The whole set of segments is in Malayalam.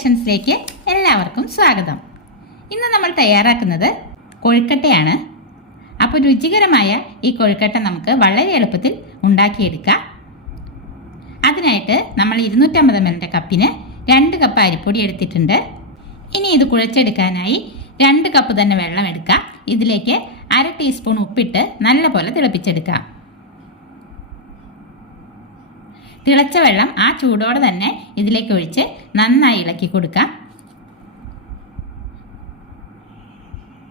ക്രിയേഷൻസിലേക്ക് എല്ലാവർക്കും സ്വാഗതം. ഇന്ന് നമ്മൾ തയ്യാറാക്കുന്നത് കൊഴുക്കട്ടയാണ്. അപ്പോൾ രുചികരമായ ഈ കൊഴുക്കട്ട നമുക്ക് വളരെ എളുപ്പത്തിൽ ഉണ്ടാക്കിയെടുക്കാം. അതിനായിട്ട് നമ്മൾ ഇരുന്നൂറ്റമ്പത് എം കപ്പിന് രണ്ട് കപ്പ് അരിപ്പൊടി എടുത്തിട്ടുണ്ട്. ഇനി ഇത് കുഴച്ചെടുക്കാനായി രണ്ട് കപ്പ് തന്നെ വെള്ളം എടുക്കാം. ഇതിലേക്ക് അര ടീസ്പൂൺ ഉപ്പിട്ട് നല്ലപോലെ തിളപ്പിച്ചെടുക്കാം. തിളച്ച വെള്ളം ആ ചൂടോടെ തന്നെ ഇതിലേക്ക് ഒഴിച്ച് നന്നായി ഇളക്കി കൊടുക്കാം.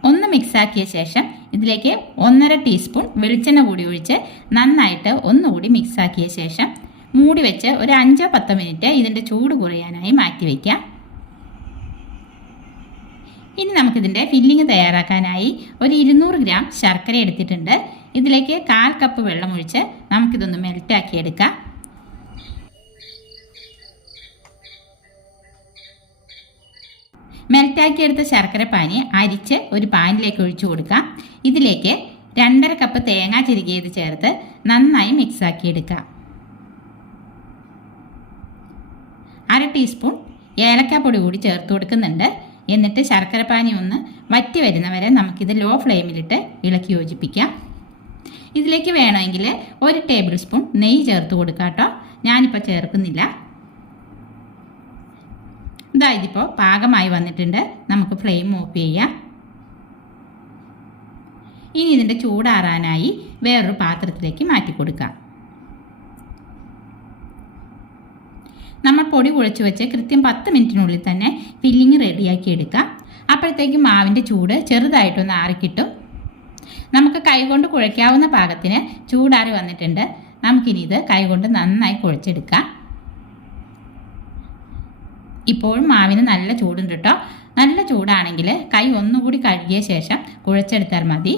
ഒന്ന് മിക്സാക്കിയ ശേഷം ഇതിലേക്ക് ഒന്നര ടീസ്പൂൺ വെളിച്ചെണ്ണ കൂടി ഒഴിച്ച് നന്നായിട്ട് ഒന്നുകൂടി മിക്സാക്കിയ ശേഷം മൂടി വെച്ച് ഒരു അഞ്ചോ പത്തോ മിനിറ്റ് ഇതിന്റെ ചൂട് കുറയാനായി മാറ്റി വയ്ക്കാം ഇനി നമുക്കിതിന്റെ ഫില്ലിങ് തയ്യാറാക്കാനായി ഒരു ഇരുന്നൂറ് ഗ്രാം ശർക്കര എടുത്തിട്ടുണ്ട്. ഇതിലേക്ക് കാൽ കപ്പ് വെള്ളം ഒഴിച്ച് നമുക്കിതൊന്ന് മെൽറ്റാക്കി മെൽറ്റാക്കിയെടുത്ത ശർക്കര പാനി അരിച്ച് ഒരു പാനിലേക്ക് ഒഴിച്ചു കൊടുക്കാം ഇതിലേക്ക് രണ്ടര കപ്പ് തേങ്ങ ചിരുകിയത് ചേർത്ത് നന്നായി മിക്സാക്കി എടുക്കാം അര ടീസ്പൂൺ ഏലക്കാപ്പൊടി കൂടി ചേർത്ത് കൊടുക്കുന്നുണ്ട്. എന്നിട്ട് ശർക്കര പാനി ഒന്ന് വറ്റി വരുന്നവരെ നമുക്കിത് ലോ ഫ്ലെയിമിലിട്ട് ഇളക്കി യോജിപ്പിക്കാം. ഇതിലേക്ക് വേണമെങ്കിൽ ഒരു ടേബിൾ സ്പൂൺ നെയ്യ് ചേർത്ത് കൊടുക്കാം കേട്ടോ ഞാനിപ്പോൾ ചേർക്കുന്നില്ല. ഇതാ ഇതിപ്പോൾ പാകമായി വന്നിട്ടുണ്ട്. നമുക്ക് ഫ്ലെയിം ഓഫ് ചെയ്യാം. ഇനി ഇതിന്റെ ചൂടാറാനായി വേറൊരു പാത്രത്തിലേക്ക് മാറ്റി കൊടുക്കാം. നമ്മൾ പൊടി കുഴച്ച് വെച്ച് കൃത്യം പത്ത് മിനിറ്റിനുള്ളിൽ തന്നെ ഫില്ലിങ് റെഡിയാക്കി എടുക്കാം. അപ്പോഴത്തേക്കും മാവിന്റെ ചൂട് ചെറുതായിട്ടൊന്ന് ആറിക്കിട്ടും. നമുക്ക് കൈകൊണ്ട് കുഴയ്ക്കാവുന്ന പാകത്തിന് ചൂടാറി വന്നിട്ടുണ്ട്. നമുക്കിനി ഇത് കൈകൊണ്ട് നന്നായി കുഴച്ചെടുക്കാം. ഇപ്പോഴും മാവിന് നല്ല ചൂടുണ്ട് കേട്ടോ നല്ല ചൂടാണെങ്കിൽ കൈ ഒന്നുകൂടി കഴുകിയ ശേഷം കുഴച്ചെടുത്താൽ മതി.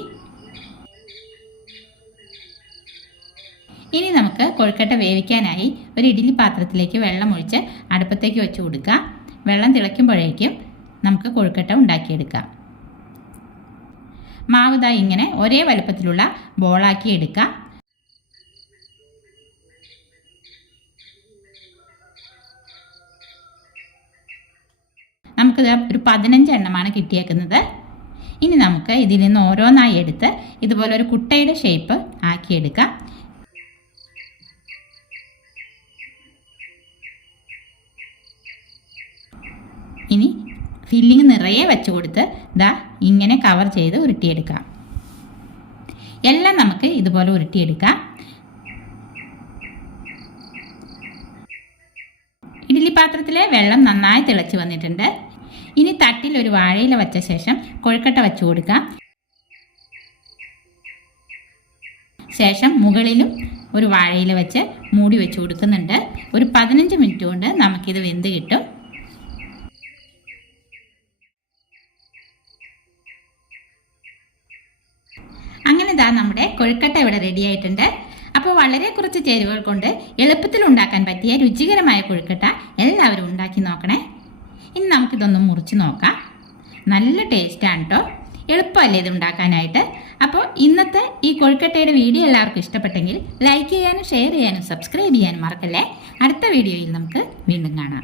ഇനി നമുക്ക് കൊഴുക്കട്ട വേവിക്കാനായി ഒരു ഇഡ്ഡലി പാത്രത്തിലേക്ക് വെള്ളം ഒഴിച്ച് അടുപ്പത്തേക്ക് വെച്ച് കൊടുക്കാം. വെള്ളം തിളയ്ക്കുമ്പോഴേക്കും നമുക്ക് കൊഴുക്കട്ട ഉണ്ടാക്കിയെടുക്കാം. മാവ് ഇങ്ങനെ ഒരേ വലുപ്പത്തിലുള്ള ബോളാക്കി എടുക്കാം. നമുക്കിത് ഒരു പതിനഞ്ച് എണ്ണമാണ് കിട്ടിയേക്കുന്നത്. ഇനി നമുക്ക് ഇതിൽ നിന്ന് ഓരോന്നായി എടുത്ത് ഇതുപോലെ ഒരു കുട്ടയുടെ ഷേപ്പ് ആക്കിയെടുക്കാം. ഇനി ഫില്ലിങ് നിറയെ വെച്ച് കൊടുത്ത് ദാ ഇങ്ങനെ കവർ ചെയ്ത് ഉരുട്ടിയെടുക്കാം. എല്ലാം നമുക്ക് ഇതുപോലെ ഉരുട്ടിയെടുക്കാം. ഇഡ്ഡലി പാത്രത്തിലെ വെള്ളം നന്നായി തിളച്ച് വന്നിട്ടുണ്ട്. ഇനി തട്ടിൽ ഒരു വാഴയില വച്ച ശേഷം കൊഴുക്കട്ട വച്ചു കൊടുക്കാം. ശേഷം മുകളിലും ഒരു വാഴയില വെച്ച് മൂടി വെച്ച് കൊടുക്കുന്നുണ്ട്. ഒരു പതിനഞ്ച് മിനിറ്റ് കൊണ്ട് നമുക്കിത് വെന്ത് കിട്ടും. അങ്ങനെ ഇതാ നമ്മുടെ കൊഴുക്കട്ട ഇവിടെ റെഡി ആയിട്ടുണ്ട്. അപ്പോൾ വളരെ കുറച്ച് ചേരുവകൾ കൊണ്ട് എളുപ്പത്തിൽ ഉണ്ടാക്കാൻ പറ്റിയ രുചികരമായ കൊഴുക്കട്ട എല്ലാവരും ഉണ്ടാക്കി നോക്കണേ. ഇനി നമുക്കിതൊന്ന് മുറിച്ച് നോക്കാം. നല്ല ടേസ്റ്റാണ് കേട്ടോ എളുപ്പമല്ലേ ഇത് ഉണ്ടാക്കാനായിട്ട്? അപ്പോൾ ഇന്നത്തെ ഈ കൊഴുക്കട്ടയുടെ വീഡിയോ എല്ലാവർക്കും ഇഷ്ടപ്പെട്ടെങ്കിൽ ലൈക്ക് ചെയ്യാനും ഷെയർ ചെയ്യാനും സബ്സ്ക്രൈബ് ചെയ്യാനും മറക്കല്ലേ? അടുത്ത വീഡിയോയിൽ നമുക്ക് വീണ്ടും കാണാം.